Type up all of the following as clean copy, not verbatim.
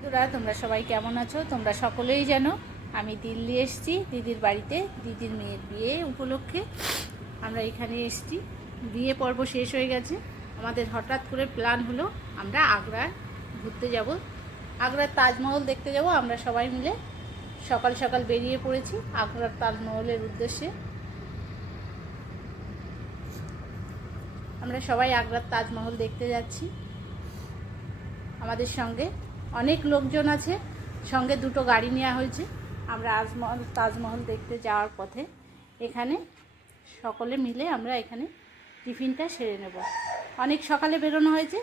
বন্ধুরা, তোমরা সবাই কেমন আছো? তোমরা সকলেই জানো আমি দিল্লি এসেছি দিদির বাড়িতে। দিদির মেয়ের বিয়ে উপলক্ষে আমরা এখানে এসেছি। বিয়ে পর্ব শেষ হয়ে গেছে। আমাদের হঠাৎ করে প্ল্যান হলো আমরা আগ্রায় ঘুরতে যাব, আগ্রার তাজমহল দেখতে যাব। আমরা সবাই মিলে সকাল সকাল বেরিয়ে পড়েছি আগ্রার তাজমহলের উদ্দেশ্যে। আমরা সবাই আগ্রার তাজমহল দেখতে যাচ্ছি। আমাদের সঙ্গে অনেক লোকজন আছে, সঙ্গে দুটো গাড়ি নেওয়া হয়েছে। আমরা তাজমহল দেখতে যাওয়ার পথে এখানে সকলে মিলে আমরা এখানে টিফিনটা সেরে নেব। অনেক সকালে বেরোনো হয়েছে,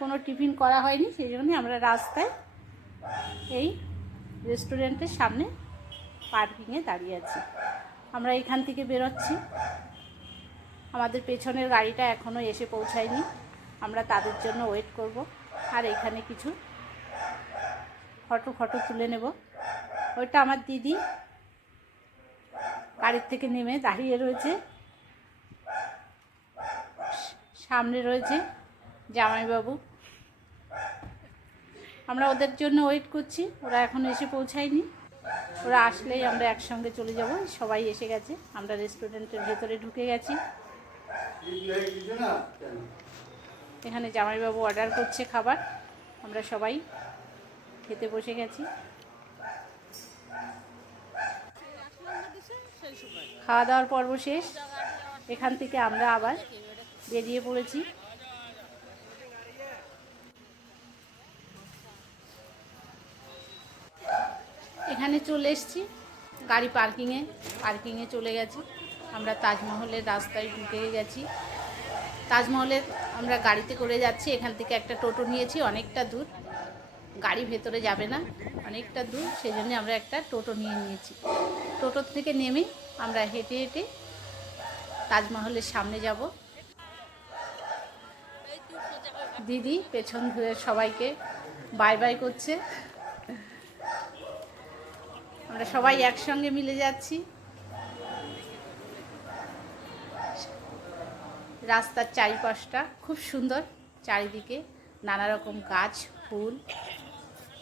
কোনো টিফিন করা হয়নি, সেই জন্যই আমরা রাস্তায় এই রেস্টুরেন্টের সামনে পার্কিংয়ে দাঁড়িয়ে আছি। আমরা এখান থেকে বেরোচ্ছি। আমাদের পেছনের গাড়িটা এখনও এসে পৌঁছায়নি, আমরা তাদের জন্য ওয়েট করব। আর এখানে কিছু ফটো তুলে নেব। ওইটা আমার দিদি গাড়ির থেকে নেমে দাঁড়িয়ে রয়েছে, সামনে রয়েছে জামাইবাবু। আমরা ওদের জন্য ওয়েট করছি, ওরা এখনও এসে পৌঁছায়নি। ওরা আসলেই আমরা একসঙ্গে চলে যাব। সবাই এসে গেছে, আমরা রেস্টুরেন্টের ভেতরে ঢুকে গেছি। এখানে জামাইবাবু অর্ডার করছে খাবার, আমরা সবাই খেতে বসে গেছি। খাওয়া দাওয়ার পর্ব শেষ। এখান থেকে আমরা আবার বেরিয়ে পড়েছি। এখানে চলে এসেছি গাড়ি পার্কিংয়ে চলে গেছি। আমরা তাজমহলের রাস্তায় ঢুকে গেছি। তাজমহলের আমরা গাড়িতে করে যাচ্ছি। এখান থেকে একটা টোটো নিয়েছি, অনেকটা দূর, গাড়ি ভেতরে যাবে না, অনেকটা দূর, সেই জন্য আমরা একটা টোটো নিয়েছি। টোটোর থেকে নেমে আমরা হেঁটে হেঁটে তাজমহলের সামনে যাব। দিদি পেছন ধরে সবাইকে বাই বাই করছে। আমরা সবাই একসঙ্গে মিলে যাচ্ছি। রাস্তার চারিপাশটা খুব সুন্দর, চারিদিকে নানা রকম গাছ ফুল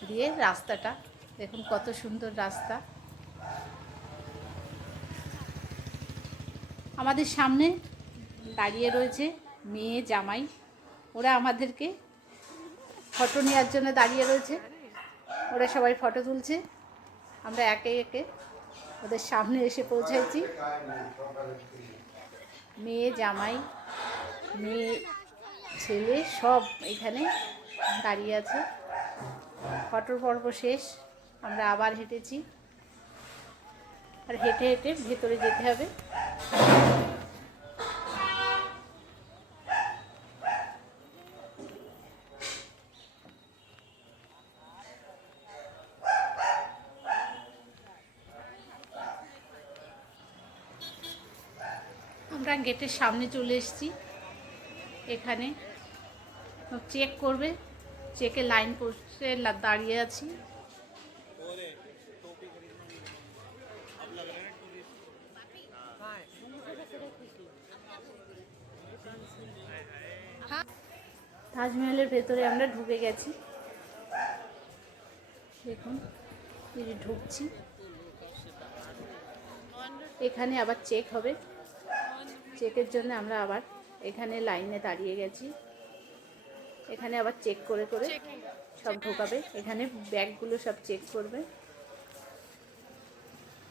দিয়ে রাস্তাটা দেখুন কত সুন্দর রাস্তা। আমাদের সামনে দাঁড়িয়ে রয়েছে মেয়ে জামাই, ওরা আমাদেরকে ফটো নেওয়ার জন্য দাঁড়িয়ে রয়েছে। ওরা সবাই ফটো তুলছে, আমরা একে একে ওদের সামনে এসে পৌঁছাইছি। মেয়ে জামাই মেয়ে ছেলে সব এখানে দাঁড়িয়ে আছে। ফটোর পর্ব শেষ। আমরা আবার হেঁটেছি, আর হেঁটে হেঁটে ভেতরে যেতে হবে। আমরা গেটের সামনে চলে এসেছি। এখানে চেক করবে, চেকে লাইন করতে দাঁড়িয়ে আছি। তাজমহলের ভেতরে আমরা ঢুকে গেছি, দেখুন ঢুকছি। এখানে আবার চেক হবে, চেকের জন্য আমরা আবার এখানে লাইনে দাঁড়িয়ে গেছি। এখানে আবার চেক করে করে সব ঢোকাবে, এখানে ব্যাগগুলো সব চেক করবে।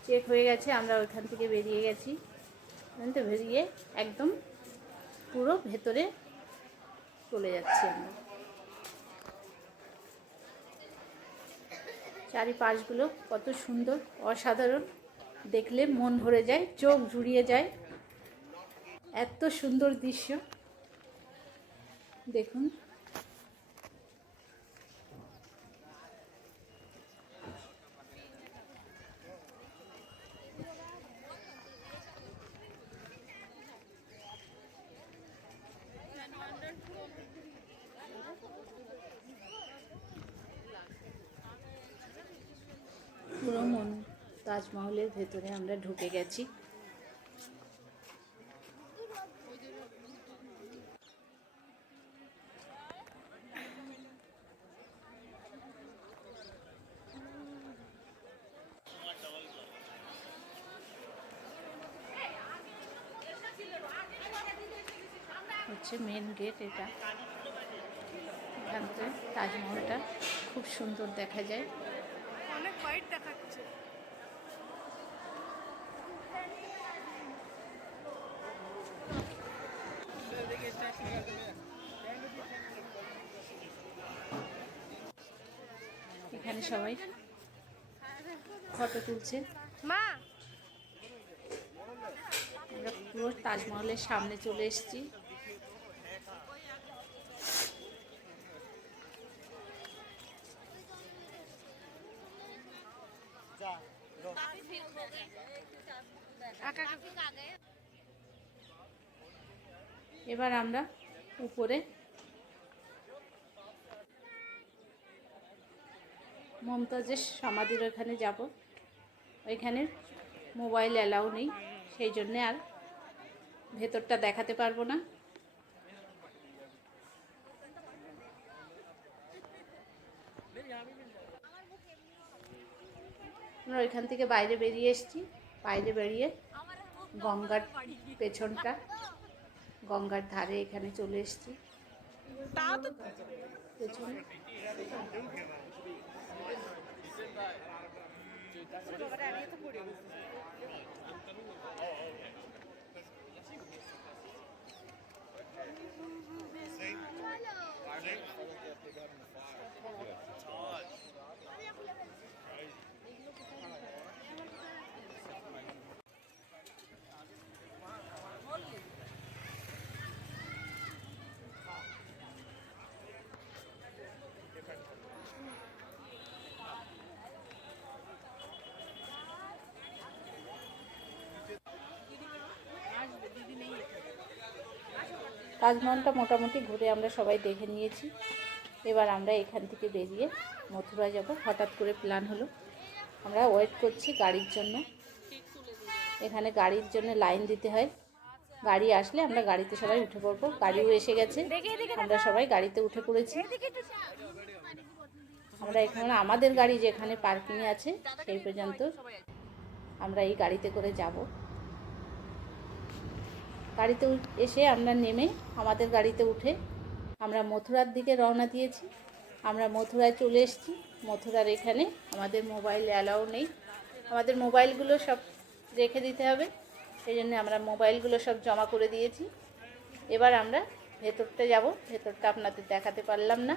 চেক হয়ে গেছে, আমরা ওইখান থেকে বেরিয়ে গেছি। এখান থেকে বেরিয়ে একদম পুরো ভেতরে চলে যাচ্ছি আমরা। চারিপাশগুলো কত সুন্দর, অসাধারণ, দেখলে মন ভরে যায়, চোখ জুড়িয়ে যায়, এত সুন্দর দৃশ্য দেখুন। পুরো তাজমহলের ভেতরে আমরা ঢুকে গেছি। হচ্ছে মেন গেট। এটা এখান থেকে তাজমহলটা খুব সুন্দর দেখা যায়। অনেক হোয়াইট দেখাচ্ছে। এখানে সবাই ফটো তুলছে। মা, আমরা পুরো তাজমহলের সামনে চলে এসেছি। এবার আমরা উপরে মমতাজের সমাধির ওখানে যাব। ওইখানে মোবাইল অ্যালাউ নেই, সেই জন্যে আর ভেতরটা দেখাতে পারবো না। আমরা ওইখান থেকে বাইরে বেরিয়ে এসেছি। বাইরে বেরিয়ে গঙ্গার পেছনটা, গঙ্গার ধারে এখানে চলে এসেছি পেছনে। তাজমহলটা মোটামুটি ঘুরে আমরা সবাই দেখে নিয়েছি। এবার আমরা এখান থেকে বেরিয়ে মথুরা যাব। হঠাৎ করে প্ল্যান হলো। আমরা ওয়েট করছি গাড়ির জন্য। এখানে গাড়ির জন্য লাইন দিতে হয়। গাড়ি আসলে আমরা গাড়িতে সবাই উঠে পড়বো। গাড়িও এসে গেছে, আমরা সবাই গাড়িতে উঠে পড়েছি। আমরা এখানে আমাদের গাড়ি যেখানে পার্কিংয়ে আছে সেই পর্যন্ত আমরা এই গাড়িতে করে যাব। গাড়িতে এসে আমরা নেমে আমাদের গাড়িতে উঠে আমরা মথুরার দিকে রওনা দিয়েছি। আমরা মথুরায় চলে এসেছি। মথুরার এখানে আমাদের মোবাইল অ্যালাউ নেই, আমাদের মোবাইলগুলো সব রেখে দিতে হবে। সেই জন্য আমরা মোবাইলগুলো সব জমা করে দিয়েছি। এবার আমরা ভেতরটা যাব। ভেতরটা আপনাদের দেখাতে পারলাম না।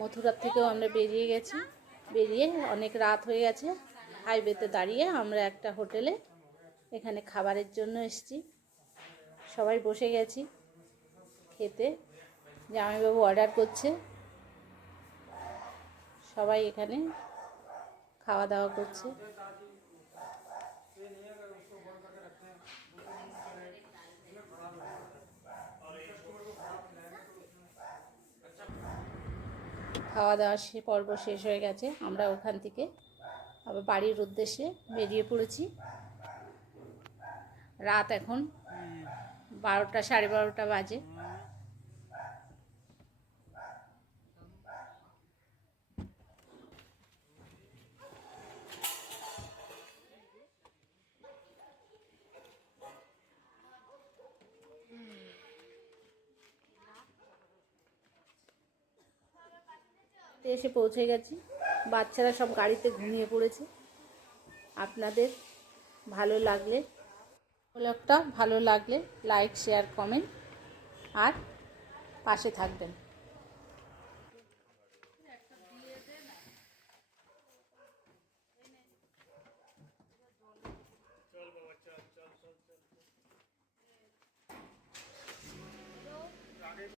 মথুরা থেকেও আমরা বেরিয়ে গেছি। বেরিয়ে অনেক রাত হয়ে গেছে। হাইওয়েতে দাঁড়িয়ে আমরা একটা হোটেলে এখানে খাবারের জন্য এসেছি। সবাই বসে গেছি খেতে। জামাইবাবু অর্ডার করছে, সবাই এখানে খাওয়া দাওয়া করছে। খাওয়া দাওয়া পর্ব শেষ হয়ে গেছে। আমরা ওখান থেকে আবার বাড়ির উদ্দেশ্যে বেরিয়ে পড়েছি। রাত এখন 12টা, 12:30 বাজে। এসে পৌঁছে গেছি। বাচ্চারা সব গাড়িতে ঘুমিয়ে পড়েছে। আপনাদের ভালো লাগলে, ব্লগটা ভালো লাগলে লাইক, শেয়ার, কমেন্ট আর পাশে থাকবেন।